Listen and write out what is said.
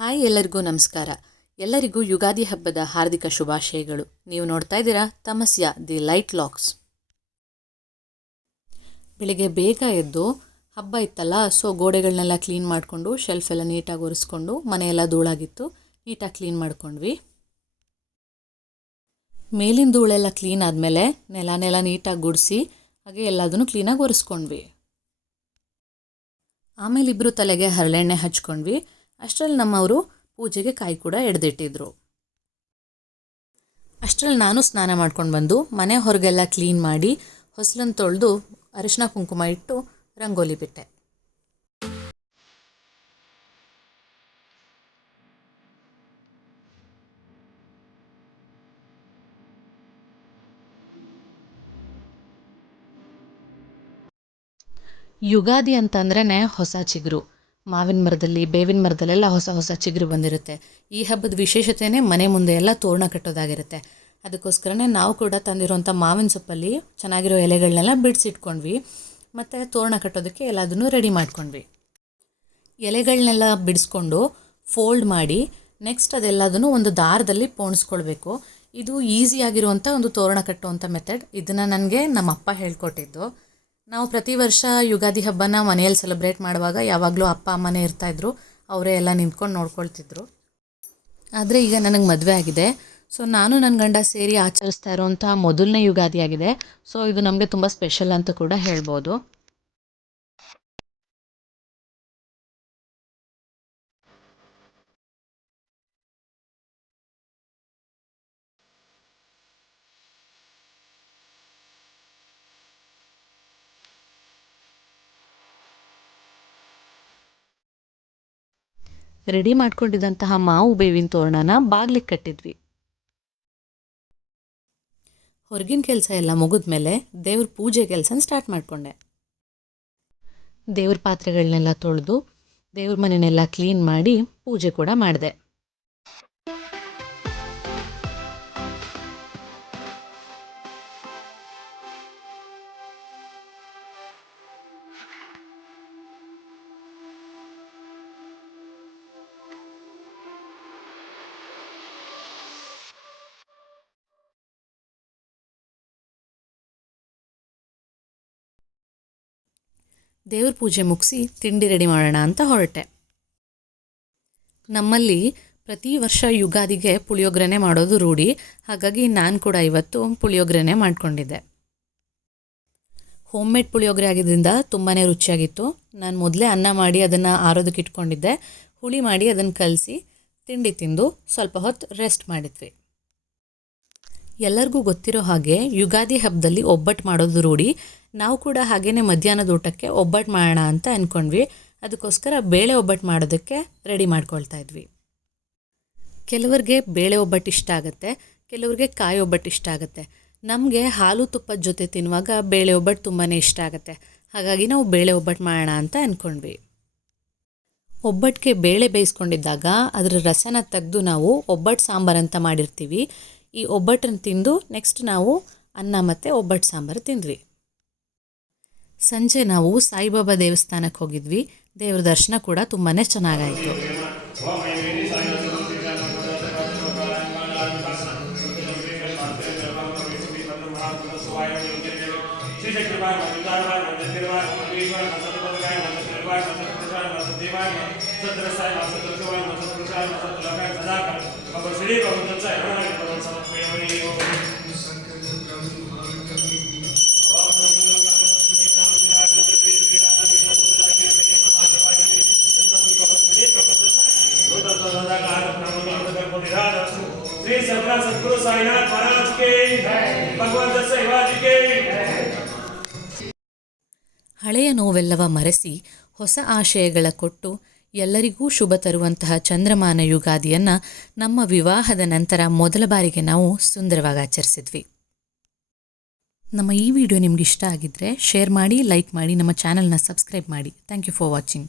Hi ಎಲ್ಲರಿಗೂ ನಮಸ್ಕಾರ. ಎಲ್ಲರಿಗೂ ಯುಗಾದಿ ಹಬ್ಬದ ಹಾರ್ದಿಕ ಶುಭಾಶಯಗಳು. ನೀವು ನೋಡ್ತಾ ಇದ್ದೀರಾ ತಮಸ್ಯ ದಿ ಲೈಟ್ ಲಾಕ್ಸ್. ಬೆಳಿಗ್ಗೆ ಬೇಗ ಎದ್ದು ಹಬ್ಬ ಇತ್ತಲ್ಲ, ಸೊ ಗೋಡೆಗಳನ್ನೆಲ್ಲ ಕ್ಲೀನ್ ಮಾಡಿಕೊಂಡು ಶೆಲ್ಫ್ ಎಲ್ಲ ನೀಟಾಗಿ ಒರೆಸ್ಕೊಂಡು, ಮನೆಯೆಲ್ಲ ಧೂಳಾಗಿತ್ತು, ನೀಟಾಗಿ ಕ್ಲೀನ್ ಮಾಡ್ಕೊಂಡ್ವಿ. ಮೇಲಿನ ಧೂಳೆಲ್ಲ ಕ್ಲೀನ್ ಆದಮೇಲೆ ನೆಲ ನೆಲ ನೀಟಾಗಿ ಗುಡಿಸಿ, ಹಾಗೆ ಎಲ್ಲದನ್ನು ಕ್ಲೀನಾಗಿ ಒರೆಸ್ಕೊಂಡ್ವಿ. ಆಮೇಲೆ ಇಬ್ಬರು ತಲೆಗೆ ಹರಳೆಣ್ಣೆ ಹಚ್ಕೊಂಡ್ವಿ. ಅಷ್ಟರಲ್ಲಿ ನಮ್ಮವರು ಪೂಜೆಗೆ ಕಾಯಿ ಕೂಡ ಎಡ್ದಿಟ್ಟಿದ್ರು. ಅಷ್ಟರಲ್ಲಿ ನಾನು ಸ್ನಾನ ಮಾಡ್ಕೊಂಡು ಬಂದು ಮನೆ ಹೊರಗೆಲ್ಲ ಕ್ಲೀನ್ ಮಾಡಿ ಹೊಸಲನ್ನು ತೊಳೆದು ಅರಿಶಿನ ಕುಂಕುಮ ಇಟ್ಟು ರಂಗೋಲಿ ಬಿಟ್ಟೆ. ಯುಗಾದಿ ಅಂತಂದ್ರೇ ಹೊಸ ಚಿಗುರು. ಮಾವಿನ ಮರದಲ್ಲಿ, ಬೇವಿನ ಮರದಲ್ಲೆಲ್ಲ ಹೊಸ ಹೊಸ ಚಿಗುರು ಬಂದಿರುತ್ತೆ. ಈ ಹಬ್ಬದ ವಿಶೇಷತೆಯೇ ಮನೆ ಮುಂದೆ ಎಲ್ಲ ತೋರಣ ಕಟ್ಟೋದಾಗಿರುತ್ತೆ. ಅದಕ್ಕೋಸ್ಕರನೇ ನಾವು ಕೂಡ ತಂದಿರುವಂಥ ಮಾವಿನ ಸೊಪ್ಪಲ್ಲಿ ಚೆನ್ನಾಗಿರೋ ಎಲೆಗಳನ್ನೆಲ್ಲ ಬಿಡಿಸಿಟ್ಕೊಂಡ್ವಿ. ಮತ್ತು ತೋರಣ ಕಟ್ಟೋದಕ್ಕೆ ಎಲ್ಲದನ್ನು ರೆಡಿ ಮಾಡ್ಕೊಂಡ್ವಿ. ಎಲೆಗಳನ್ನೆಲ್ಲ ಬಿಡಿಸ್ಕೊಂಡು ಫೋಲ್ಡ್ ಮಾಡಿ ನೆಕ್ಸ್ಟ್ ಅದೆಲ್ಲದನ್ನು ಒಂದು ದಾರದಲ್ಲಿ ಪೋಣಿಸ್ಕೊಳ್ಬೇಕು. ಇದು ಈಸಿಯಾಗಿರುವಂಥ ಒಂದು ತೋರಣ ಕಟ್ಟುವಂಥ ಮೆಥಡ್ ಇದನ್ನು ನನಗೆ ನಮ್ಮ ಅಪ್ಪ ಹೇಳ್ಕೊಟ್ಟಿದ್ದು. ನಾವು ಪ್ರತಿ ವರ್ಷ ಯುಗಾದಿ ಹಬ್ಬನ ಮನೆಯಲ್ಲಿ ಸೆಲೆಬ್ರೇಟ್ ಮಾಡುವಾಗ ಯಾವಾಗಲೂ ಅಪ್ಪ, ಅಮ್ಮನೇ ಇರ್ತಾಯಿದ್ರು ಅವರೇ ಎಲ್ಲ ನಿಂತ್ಕೊಂಡು ನೋಡ್ಕೊಳ್ತಿದ್ರು. ಆದರೆ ಈಗ ನನಗೆ ಮದುವೆ ಆಗಿದೆ. ಸೊ ನಾನು ನನ್ನ ಗಂಡ ಸೇರಿ ಆಚರಿಸ್ತಾ ಇರೋವಂಥ ಮೊದಲನೇ ಯುಗಾದಿ ಆಗಿದೆ. ಸೊ ಇದು ನಮಗೆ ತುಂಬ ಸ್ಪೆಷಲ್ ಅಂತ ಕೂಡ ಹೇಳ್ಬೋದು. ರೆಡಿ ಮಾಡ್ಕೊಂಡಿದ್ದಂತಹ ಮಾವು ಬೇವಿನ ತೋರಣನ ಬಾಗ್ಲಿಗೆ ಕಟ್ಟಿದ್ವಿ. ಹೊರಗಿನ ಕೆಲಸ ಎಲ್ಲ ಮುಗಿದ್ಮೇಲೆ ದೇವ್ರ ಪೂಜೆ ಕೆಲಸನ ಸ್ಟಾರ್ಟ್ ಮಾಡಿಕೊಂಡೆ. ದೇವ್ರ ಪಾತ್ರೆಗಳನ್ನೆಲ್ಲ ತೊಳೆದು ದೇವ್ರ ಮನೆಯನ್ನೆಲ್ಲ ಕ್ಲೀನ್ ಮಾಡಿ ಪೂಜೆ ಕೂಡ ಮಾಡಿದೆ. ದೇವ್ರ ಪೂಜೆ ಮುಗಿಸಿ ತಿಂಡಿ ರೆಡಿ ಮಾಡೋಣ ಅಂತ ಹೊರಟೆ. ನಮ್ಮಲ್ಲಿ ಪ್ರತಿ ವರ್ಷ ಯುಗಾದಿಗೆ ಪುಳಿಯೋಗರೆನೆ ಮಾಡೋದು ರೂಢಿ. ಹಾಗಾಗಿ ನಾನು ಕೂಡ ಇವತ್ತು ಪುಳಿಯೋಗರೆನೆ ಮಾಡಿಕೊಂಡಿದ್ದೆ. ಹೋಮ್ ಮೇಡ್ ಪುಳಿಯೋಗರೆ ಆಗಿದ್ದರಿಂದ ತುಂಬಾ ರುಚಿಯಾಗಿತ್ತು. ನಾನು ಮೊದಲೇ ಅನ್ನ ಮಾಡಿ ಅದನ್ನು ಆರೋದಕ್ಕೆ ಇಟ್ಕೊಂಡಿದ್ದೆ. ಹುಳಿ ಮಾಡಿ ಅದನ್ನು ಕಲಸಿ ತಿಂಡಿ ತಿಂದು ಸ್ವಲ್ಪ ಹೊತ್ತು ರೆಸ್ಟ್ ಮಾಡಿದ್ವಿ. ಎಲ್ಲರಿಗೂ ಗೊತ್ತಿರೋ ಹಾಗೆ ಯುಗಾದಿ ಹಬ್ಬದಲ್ಲಿ ಒಬ್ಬಟ್ಟು ಮಾಡೋದು ರೂಢಿ. ನಾವು ಕೂಡ ಹಾಗೆಯೇ ಮಧ್ಯಾಹ್ನದ ಊಟಕ್ಕೆ ಒಬ್ಬಟ್ಟು ಮಾಡೋಣ ಅಂತ ಅಂದ್ಕೊಂಡ್ವಿ ಅದಕ್ಕೋಸ್ಕರ ಬೇಳೆ ಒಬ್ಬಟ್ಟು ಮಾಡೋದಕ್ಕೆ ರೆಡಿ ಮಾಡ್ಕೊಳ್ತಾ ಇದ್ವಿ. ಕೆಲವರಿಗೆ ಬೇಳೆ ಒಬ್ಬಟ್ಟು ಇಷ್ಟ ಆಗುತ್ತೆ, ಕೆಲವ್ರಿಗೆ ಕಾಯಿ ಒಬ್ಬಟ್ಟು ಇಷ್ಟ ಆಗುತ್ತೆ. ನಮಗೆ ಹಾಲು ತುಪ್ಪದ ಜೊತೆ ತಿನ್ನುವಾಗ ಬೇಳೆ ಒಬ್ಬಟ್ಟು ತುಂಬಾ ಇಷ್ಟ ಆಗುತ್ತೆ. ಹಾಗಾಗಿ ನಾವು ಬೇಳೆ ಒಬ್ಬಟ್ಟು ಮಾಡೋಣ ಅಂತ ಅಂದ್ಕೊಂಡ್ವಿ ಒಬ್ಬಟ್ಟಿಗೆ ಬೇಳೆ ಬೇಯಿಸ್ಕೊಂಡಿದ್ದಾಗ ಅದರ ರಸನ ತೆಗೆದು ನಾವು ಒಬ್ಬಟ್ಟು ಸಾಂಬಾರು ಅಂತ ಮಾಡಿರ್ತೀವಿ. ಈ ಒಬ್ಬಟ್ಟನ್ನು ತಿಂದು ನೆಕ್ಸ್ಟ್ ನಾವು ಅನ್ನ ಮತ್ತು ಒಬ್ಬಟ್ಟು ಸಾಂಬಾರು ತಿಂದ್ವಿ. ಸಂಜೆ ನಾವು ಸಾಯಿಬಾಬಾ ದೇವಸ್ಥಾನಕ್ಕೆ ಹೋಗಿದ್ವಿ. ದೇವ್ರ ದರ್ಶನ ಕೂಡ ತುಂಬಾ ಚೆನ್ನಾಗಾಯಿತು. श्री सतना सदगुरु साईनाथ महाराज के भगवान दशवाजी के ಹಳೆಯ ನೋವೆಲ್ಲವ ಮರೆಸಿ ಹೊಸ ಆಶಯಗಳ ಕೊಟ್ಟು ಎಲ್ಲರಿಗೂ ಶುಭ ತರುವಂತಹ ಚಂದ್ರಮಾನ ಯುಗಾದಿಯನ್ನು ನಮ್ಮ ವಿವಾಹದ ನಂತರ ಮೊದಲ ಬಾರಿಗೆ ನಾವು ಸುಂದರವಾಗಿ ಆಚರಿಸಿದ್ವಿ ನಮ್ಮ ಈ ವಿಡಿಯೋ ನಿಮ್ಗೆ ಇಷ್ಟ ಆಗಿದ್ದರೆ ಶೇರ್ ಮಾಡಿ ಲೈಕ್ ಮಾಡಿ ನಮ್ಮ ಚಾನಲ್ನ ಸಬ್ಸ್ಕ್ರೈಬ್ ಮಾಡಿ ಥ್ಯಾಂಕ್ ಯು ಫಾರ್ ವಾಚಿಂಗ್